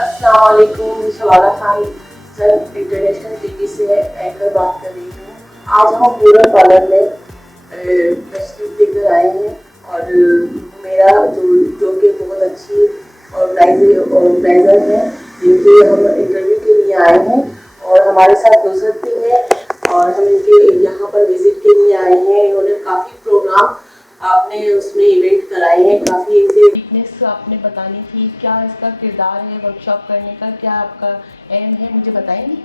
अस्सलाम वालेकुम, Shabana Khan sir international TV से एंकर बात कर रही हूँ। आज हम पूरा पार्लर में तशरीफ लेकर आए हैं और मेरा जो कि बहुत अच्छी ऑर्गेनाइजर है जिनके हम इंटरव्यू के लिए आए हैं और हमारे साथ नुसरत भी है और हम इनके यहाँ पर विजिट के लिए आए हैं। इन्होंने काफ़ी प्रोग्राम आपने उसमें इवेंट कराए हैं, काफ़ी इनसे वीकनेस आपने बतानी थी, क्या इसका किरदार है वर्कशॉप करने का, क्या आपका एम है, मुझे बताएंगे?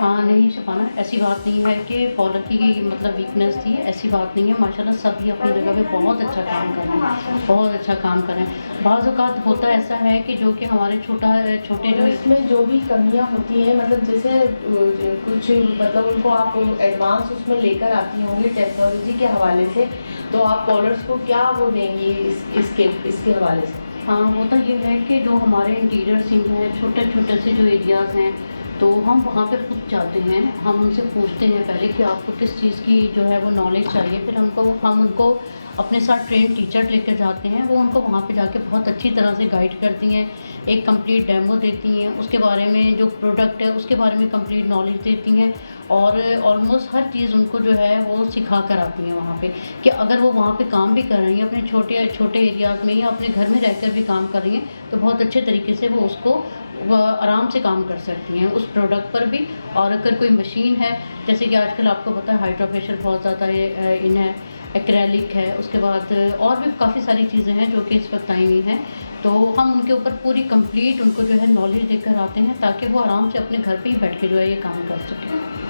हाँ नहीं शफाना, ऐसी बात नहीं है कि पॉलर की मतलब वीकनेस थी, ऐसी बात नहीं है। माशाल्लाह सभी अपनी जगह पे बहुत अच्छा काम कर रहे हैं, बहुत अच्छा काम कर रहे हैं। बाज़ औक़ात होता ऐसा है कि जो कि हमारे छोटे जो इसमें जो भी कमियां होती हैं, मतलब जैसे कुछ मतलब उनको आप एडवांस उसमें लेकर आती होंगी टेक्नोलॉजी के हवाले से, तो आप कॉलर्स को क्या वो देंगी इसके हवाले से? हाँ, होता ये है कि जो हमारे इंटीरियर सिंक हैं, छोटे छोटे से जो एरियाज़ हैं, तो हम वहाँ पे खुद जाते हैं। हम उनसे पूछते हैं पहले कि आपको किस चीज़ की जो है वो नॉलेज चाहिए, फिर हम उनको अपने साथ ट्रेन टीचर लेकर जाते हैं। वो उनको वहाँ पे जाके बहुत अच्छी तरह से गाइड करती हैं, एक कंप्लीट डेमो देती हैं, उसके बारे में जो प्रोडक्ट है उसके बारे में कंप्लीट नॉलेज देती हैं और ऑलमोस्ट हर चीज़ उनको जो है वो सिखा कर आती हैं वहाँ पे, कि अगर वो वहाँ पे काम भी कर रही हैं अपने छोटे छोटे एरियाज़ में या अपने घर में रहकर भी काम कर रही हैं, तो बहुत अच्छे तरीके से वो उसको वह आराम से काम कर सकती हैं उस प्रोडक्ट पर भी। और अगर कोई मशीन है, जैसे कि आजकल आपको पता है हाइड्रा फेशियल बहुत ज़्यादा इन है, एक्रेलिक है, उसके बाद और भी काफ़ी सारी चीज़ें हैं जो कि इस वक्त आई हुई हैं, तो हम उनके ऊपर पूरी कंप्लीट उनको जो है नॉलेज देकर आते हैं ताकि वो आराम से अपने घर पे ही बैठ के जो है ये काम कर सकें।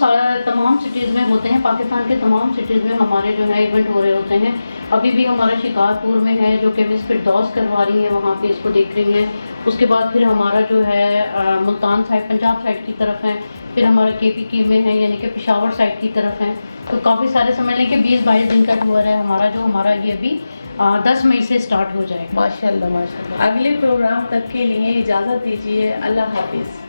तमाम सिटीज़ में होते हैं, पाकिस्तान के तमाम सिटीज़ में हमारे जो है इवेंट हो रहे होते हैं। अभी भी हमारा शिकारपुर में है जो कि मिस फिरदौस करवा रही है, वहाँ पे इसको देख रही हैं। उसके बाद फिर हमारा जो है मुल्तान साइड, पंजाब साइड की तरफ है, फिर हमारा KPK में है यानी कि पेशावर साइड की तरफ है। तो काफ़ी सारे समझ लें कि 20-22 दिन का टूर है हमारा, जो हमारा ये अभी 10 मई से स्टार्ट हो जाएगा। माशाल्लाह माशाल्लाह। अगले प्रोग्राम तक के लिए इजाज़त दीजिए। अल्लाह हाफिज़।